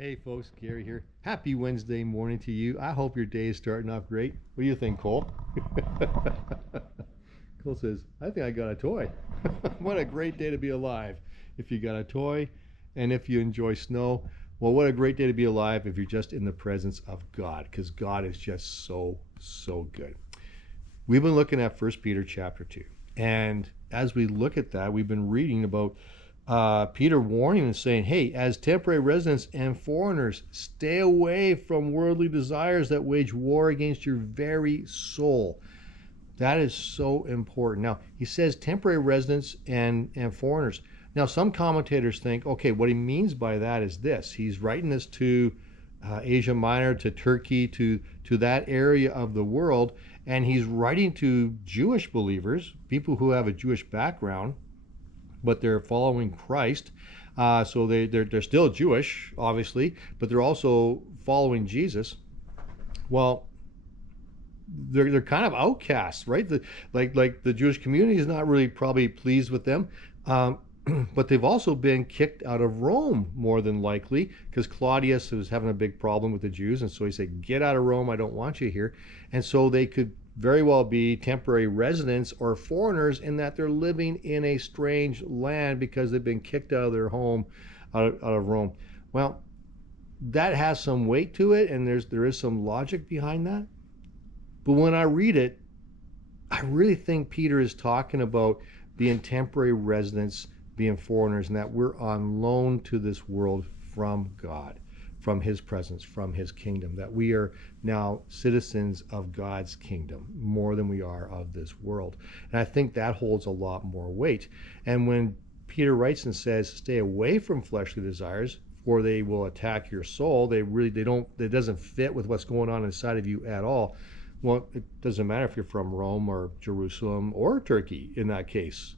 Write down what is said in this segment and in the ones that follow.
Hey folks, Gary here. Happy Wednesday morning to you. I hope your day is starting off great. What do you think, Cole? Cole says, I think I got a toy. What a great day to be alive. If you got a toy and if you enjoy snow, well, what a great day to be alive if you're just in the presence of God, because God is just so good. We've been looking at First Peter chapter 2. And as we look at that, we've been reading about Peter warning and saying, hey, as temporary residents and foreigners, stay away from worldly desires that wage war against your very soul. That is so important. Now, he says temporary residents and foreigners. Now, some commentators think, okay, what he means by that is this. He's writing this to Asia Minor, to Turkey, to that area of the world, and he's writing to Jewish believers, people who have a Jewish background, but they're following Christ. So they're still Jewish, obviously, but they're also following Jesus. Well, they're kind of outcasts, right? Like the Jewish community is not really probably pleased with them. But they've also been kicked out of Rome, more than likely, because Claudius was having a big problem with the Jews, and so he said, get out of Rome, I don't want you here. And so they could very well be temporary residents or foreigners in that they're living in a strange land because they've been kicked out of their home, out of Rome. Well, that has some weight to it, and there is some logic behind that. But when I read it, I really think Peter is talking about being temporary residents, being foreigners, and that we're on loan to this world from God, from his presence, from his kingdom, that we are now citizens of God's kingdom more than we are of this world. And I think that holds a lot more weight. And when Peter writes and says, stay away from fleshly desires, for they will attack your soul, it doesn't fit with what's going on inside of you at all. Well, it doesn't matter if you're from Rome or Jerusalem or Turkey in that case.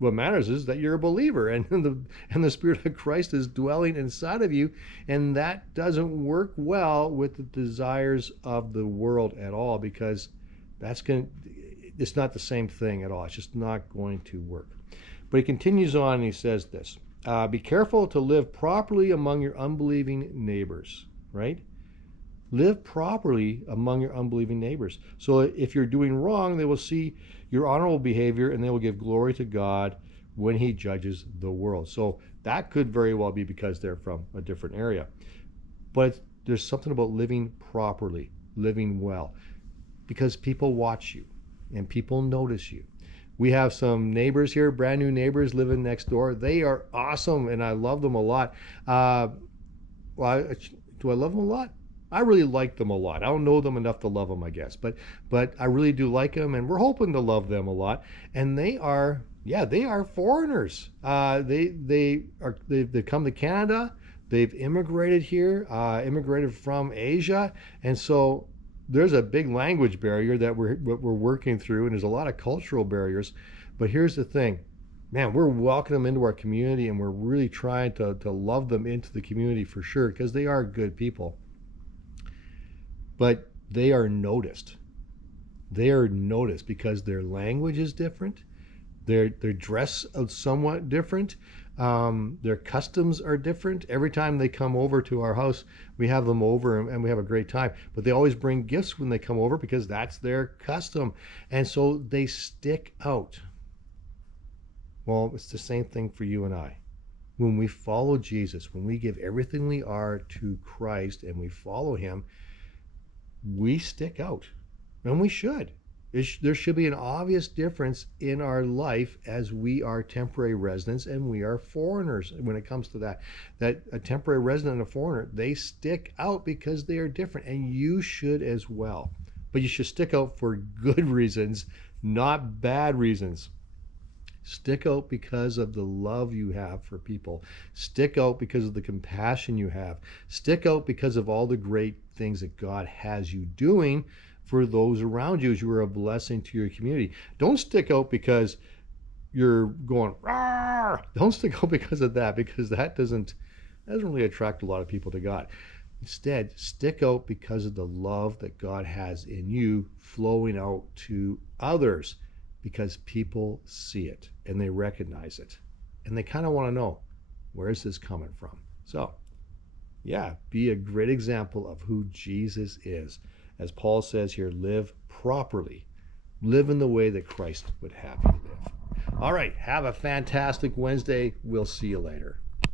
What matters is that you're a believer, and the Spirit of Christ is dwelling inside of you, and that doesn't work well with the desires of the world at all, because it's not the same thing at all. It's just not going to work. But he continues on and he says this, be careful to live properly among your unbelieving neighbors, right? Live properly among your unbelieving neighbors. So if you're doing wrong, they will see your honorable behavior and they will give glory to God when he judges the world. So that could very well be because they're from a different area. But there's something about living properly, living well, because people watch you and people notice you. We have some neighbors here, brand new neighbors living next door. They are awesome and I love them a lot. Do I love them a lot? I really like them a lot. I don't know them enough to love them, I guess, but I really do like them, and we're hoping to love them a lot. And they are foreigners. They've come to Canada. They've immigrated here, immigrated from Asia, and so there's a big language barrier that we're working through, and there's a lot of cultural barriers. But here's the thing. Man, we're welcoming them into our community, and we're really trying to love them into the community for sure, because they are good people. But they are noticed. They are noticed because their language is different. Their dress is somewhat different. Their customs are different. Every time they come over to our house, we have them over and we have a great time. But they always bring gifts when they come over because that's their custom. And so they stick out. Well, it's the same thing for you and I. When we follow Jesus, when we give everything we are to Christ and we follow him, we stick out, and we should. There should be an obvious difference in our life as we are temporary residents and we are foreigners when it comes to that. That a temporary resident and a foreigner, they stick out because they are different, and you should as well. But you should stick out for good reasons, not bad reasons. Stick out because of the love you have for people. Stick out because of the compassion you have. Stick out because of all the great things that God has you doing for those around you as you are a blessing to your community. Don't stick out because you're going, rawr! Don't stick out because of that, because that doesn't really attract a lot of people to God. Instead, stick out because of the love that God has in you flowing out to others, because people see it and they recognize it and they kind of want to know, where is this coming from? So yeah, be a great example of who Jesus is. As Paul says here, live properly. Live in the way that Christ would have you live. All right, have a fantastic Wednesday. We'll see you later.